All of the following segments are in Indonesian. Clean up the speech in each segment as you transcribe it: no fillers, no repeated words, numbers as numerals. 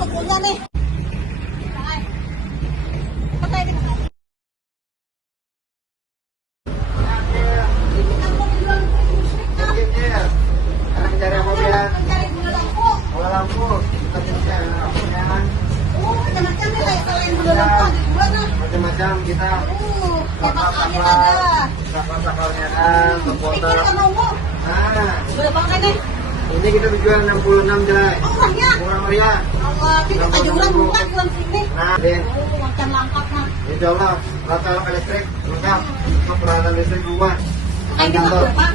tukulnya nih. Patay din ako. Cari apa ya? Mencari gula lampu. Bola lampu. Kita cari apa ya? Macam-macam nih kayak selain gula lampu ada gula nah. Macam-macam kita. Kipas angin ada. Sakal-sakalnya ada. Pikir Komputer. sama umur. Nah, Berapa kan nih? ini kita dijual 66 jelai. Oh, murahnya. Murah meriah. Allah, kita tajuran murah jual sini. Nah, Den. Macam lengkap nah. Insya Allah, rata listrik lengkap. Untuk peralatan listrik rumah. Kayak gitu berapa?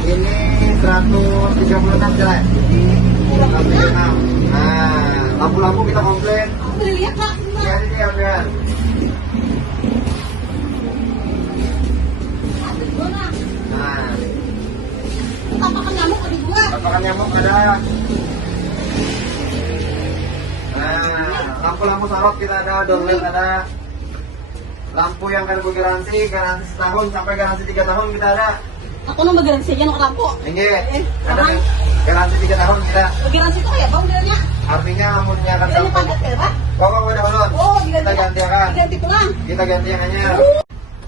Ini 136 jelai. Murah juga. 136. Nah, lampu-lampu kita komplit. Aku boleh lihat Kak. Ya, ini ya, Ben. Ada gua nah. Nah, Tampakan nyamuk ada gua. tampakan nyamuk ada. Nah, lampu-lampu sorot kita ada, downlight ada. Lampu yang kan garansi setahun sampai garansi 3 tahun kita ada. Aku nunggu garansi aja nunggu lampu. Ini ada Sekarang garansi 3 tahun kita. garansi itu kayak bang modelnya. Artinya lampunya akan Modelnya sampai. padat ya Pak? Pokok udah ulun. Oh, Kita ganti akan. Diganti pulang. Kita ganti yang hanya.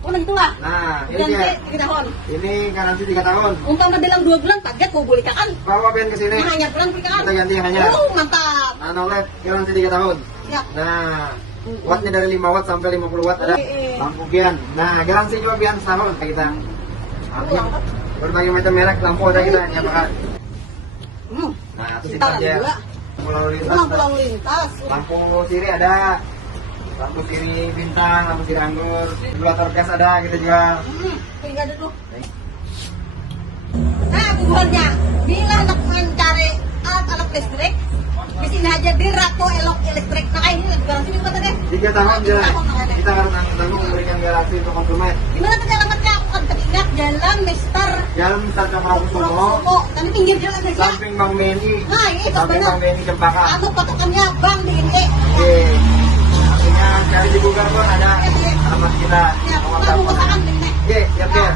Oh, nah itulah. Nah, ini Ganti dia. 3 tahun. Ini garansi 3 tahun. Umpama dalam 2 bulan padat mau boleh kan? Bawa Ben ke sini. Nah, hanya pulang beli kan? Kita ganti yang hanya. Oh, mantap. Nah, OLED garansi 3 tahun. Siap. Nah, wattnya dari 5 watt sampai 50 watt ada. Lampu Bian. Nah, garansi juga Bian setahun kita. Berbagai macam merek lampu ada kita ini apakah? Nah, itu Kita aja. juga. Lampu lalu lintas. Lampu lalu lintas. Lampu siri ada. Lampu siri bintang, lampu siri anggur. Regulator gas ada kita jual. Tinggal dulu. Nah, buburnya. Bila anak mencari alat-alat listrik, di sini aja di Rato Elok Elektrik. Nah, ini garansi juga tadi. 3 tahun jelas. 3 tahun ada. Kita harus tanggung memberikan garansi untuk konsumen. Gimana tadi alamatnya? Aku kan teringat Jalan Mister Jalan Mister Cokrokusumo, Purwokerto. Tadi pinggir jalan aja. samping Bang Beni. Nah, ini Samping benar. Bang Beni Cempaka. Aku patokannya Bang di ini. Oke. Artinya cari di Google pun ada alamat kita. Ya, Nomor aku telepon. pesankan di ini. Oke, siap ya.